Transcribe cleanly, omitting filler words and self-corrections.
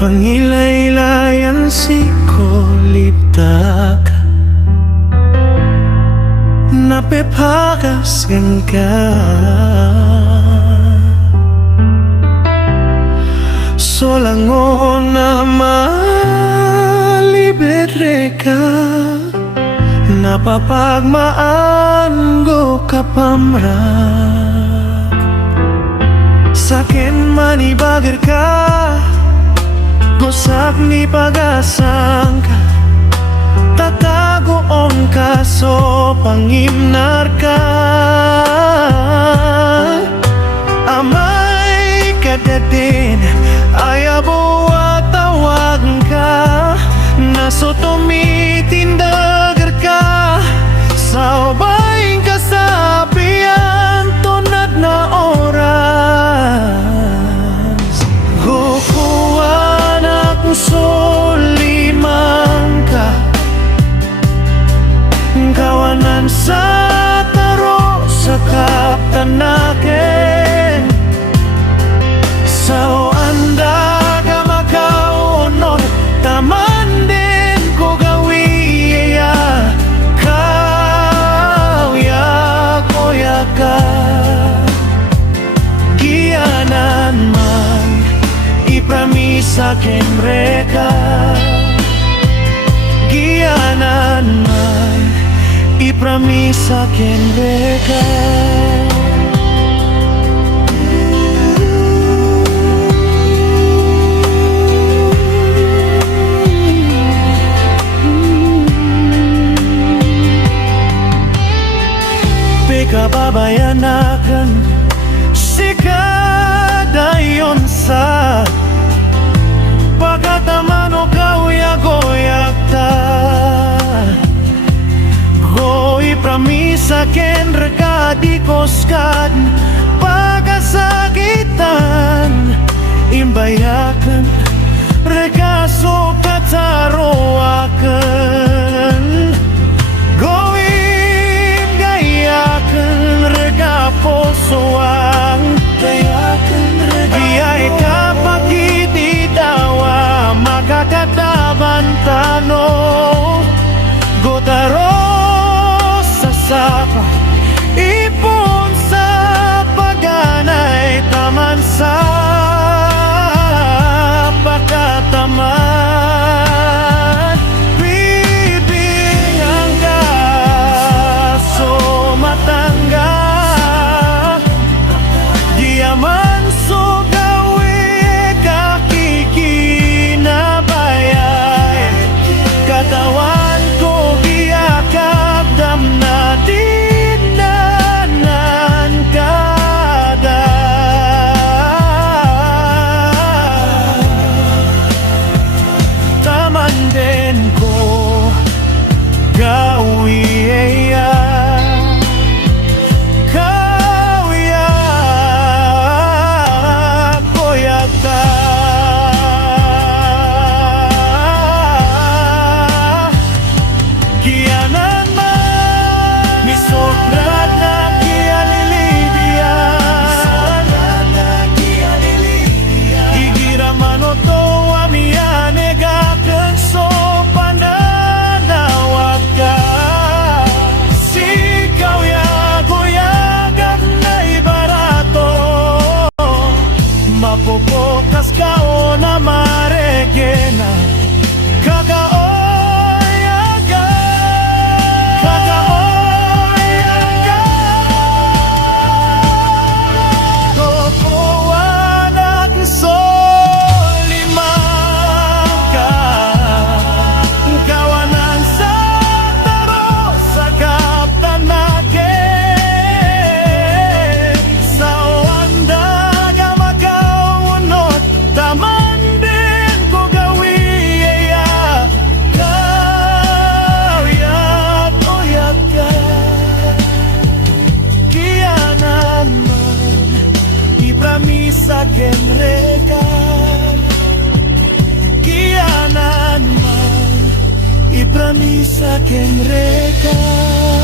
Pangilay-layan si koliptak Napepagas ka Solangon na malibetre ka Napapagmaan go kapamrak Sakin manibagar ka Gosak ni pagasang ka Tatagoon ka so pangimnar ka Amay kadadin Ayabo atawag ka Naso tumitindagar ka Sa ubaing kasabihan Tunad na oras Gukuhan akong suliman ka Kawanan sa taro sa kaptanakin Sa anda ka makaunod Taman din ko gawiya Kawya koya ka Giyanan man Ipramisa ken mereka Giyanan man Ipramisa ken mereka Kababayanakan si kadayon sa pagkatamano kauya-goyak ta Goy pramisa ken rekadikos kad pagkasakitan imbayakan rekaso kataroakan Posoang Iya'y kapakitidawa Makakatabantano Gotaro sa sapa Ipon sa paganay Taman sa pagkataman Bibigyan ka So matangga Diyaman so gawi kakikinabayay Katawan ko giyakap damna dinanan kada Taman din ko gawi Mapopokas ka o na maregena Kakaoyaga Kakaoyaga Kokoan at solimang ka Kawanan sa taro sa kaptanakin Sa wanda Taman din ko gawiya Kawyat o yaga Kiyanan man Ipramisa ken rekan Kiyanan man Ipramisa ken rekan